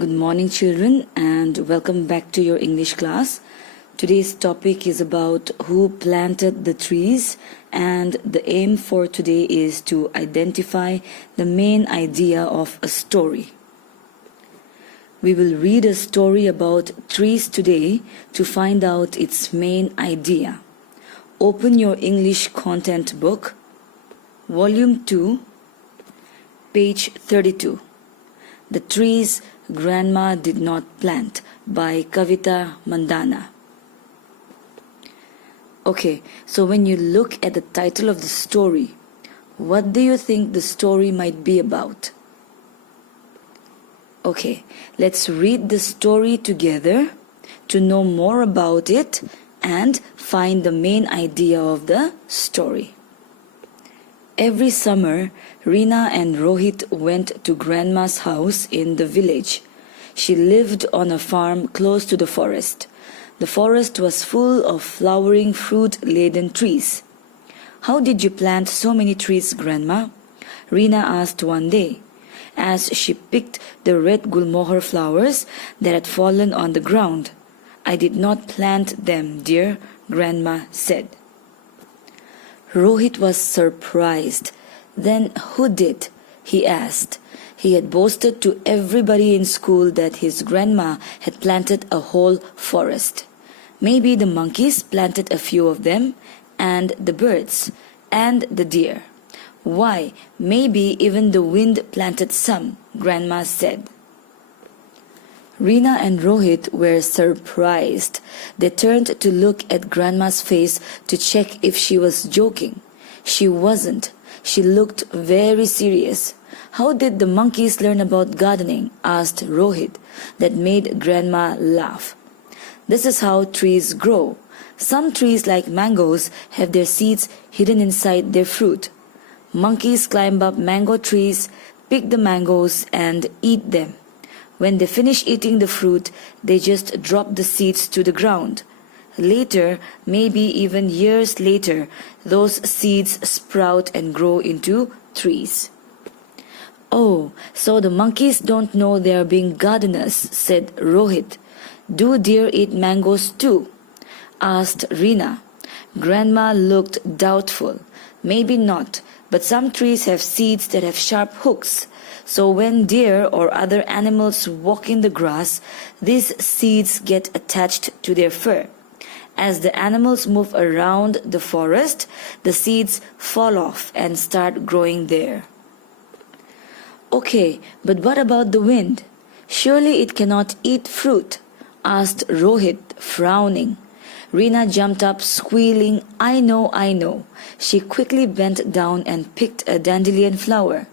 Good morning, children, and welcome back to your English class. Today's topic is about who planted the trees, and the aim for today is to identify the main idea of a story. We will read a story about trees today to find out its main idea. Open your English content book, Volume 2, page 32. The Trees Grandma Did Not Plant by Kavita Mandana. Okay, so when you look at the title of the story, what do you think the story might be about? Okay, let's read the story together to know more about it and find the main idea of the story. Every summer, Reena and Rohit went to Grandma's house in the village. She lived on a farm close to the forest. The forest was full of flowering fruit-laden trees. "How did you plant so many trees, Grandma?" Reena asked one day, as she picked the red gulmohar flowers that had fallen on the ground. "I did not plant them, dear," Grandma said. Rohit was surprised. "Then who did?" he asked. He had boasted to everybody in school that his grandma had planted a whole forest. Maybe the monkeys planted a few of them, and the birds, and the deer. "Why, maybe even the wind planted some," Grandma said. Reena and Rohit were surprised. They turned to look at Grandma's face to check if she was joking. She wasn't. She looked very serious. "How did the monkeys learn about gardening?" asked Rohit. That made Grandma laugh. "This is how trees grow. Some trees, like mangoes, have their seeds hidden inside their fruit. Monkeys climb up mango trees, pick the mangoes, and eat them. When they finish eating the fruit, they just drop the seeds to the ground. Later, maybe even years later, those seeds sprout and grow into trees." "Oh, so the monkeys don't know they are being gardeners," said Rohit. "Do deer eat mangoes too?" asked Reena. Grandma looked doubtful. "Maybe not, but some trees have seeds that have sharp hooks. So when deer or other animals walk in the grass, these seeds get attached to their fur. As the animals move around the forest, the seeds fall off and start growing there." "Okay, but what about the wind? Surely it cannot eat fruit?" asked Rohit, frowning. Reena jumped up, squealing, I know." She quickly bent down and picked a dandelion flower.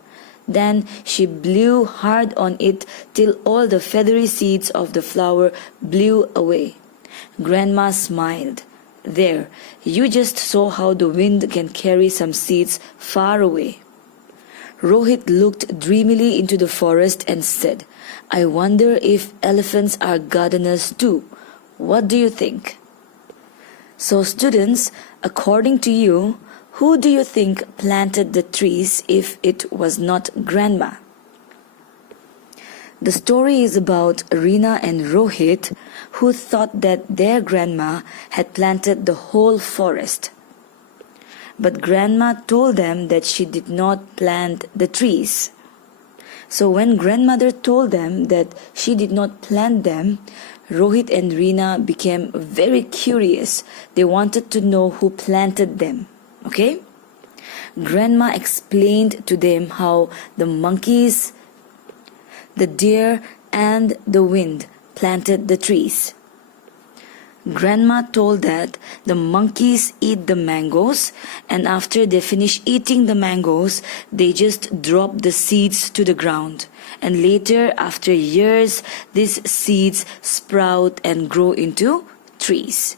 Then she blew hard on it till all the feathery seeds of the flower blew away. Grandma smiled. "There, you just saw how the wind can carry some seeds far away." Rohit looked dreamily into the forest and said, "I wonder if elephants are gardeners too. What do you think?" So students, according to you, who do you think planted the trees if it was not Grandma? The story is about Reena and Rohit, who thought that their grandma had planted the whole forest. But Grandma told them that she did not plant the trees. So when grandmother told them that she did not plant them, Rohit and Reena became very curious. They wanted to know who planted them. Okay? Grandma explained to them how the monkeys, the deer, and the wind planted the trees. Grandma told that the monkeys eat the mangoes, and after they finish eating the mangoes, they just drop the seeds to the ground. And later, after years, these seeds sprout and grow into trees.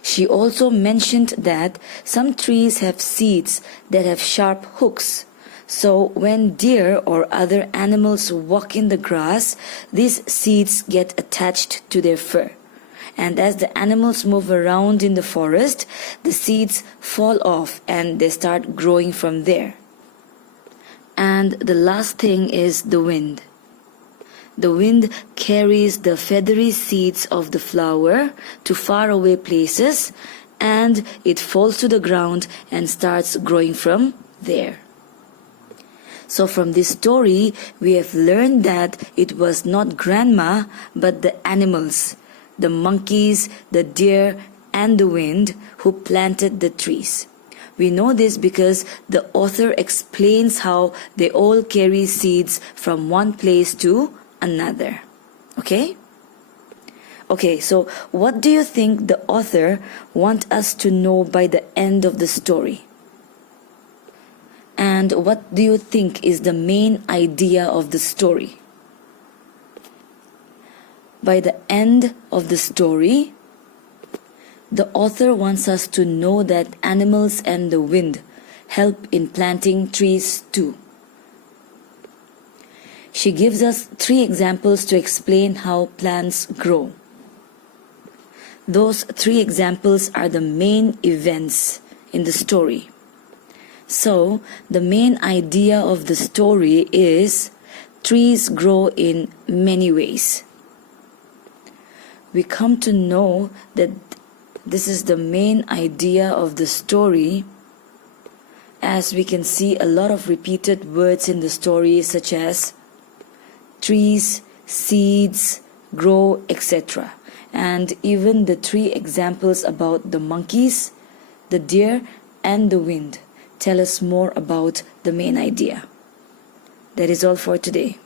She also mentioned that some trees have seeds that have sharp hooks. So when deer or other animals walk in the grass, these seeds get attached to their fur. And as the animals move around in the forest, the seeds fall off and they start growing from there. And the last thing is the wind. The wind carries the feathery seeds of the flower to faraway places, and it falls to the ground and starts growing from there. So from this story, we have learned that it was not Grandma, but the animals, the monkeys, the deer, and the wind who planted the trees. We know this because the author explains how they all carry seeds from one place to another. Okay? Okay, so what do you think the author wants us to know by the end of the story? And what do you think is the main idea of the story? By the end of the story, the author wants us to know that animals and the wind help in planting trees too. She gives us 3 examples to explain how plants grow. Those 3 examples are the main events in the story. So, the main idea of the story is trees grow in many ways. We come to know that this is the main idea of the story, as we can see a lot of repeated words in the story such as trees, seeds, grow, etc. And even the 3 examples about the monkeys, the deer, and the wind tell us more about the main idea. That is all for today.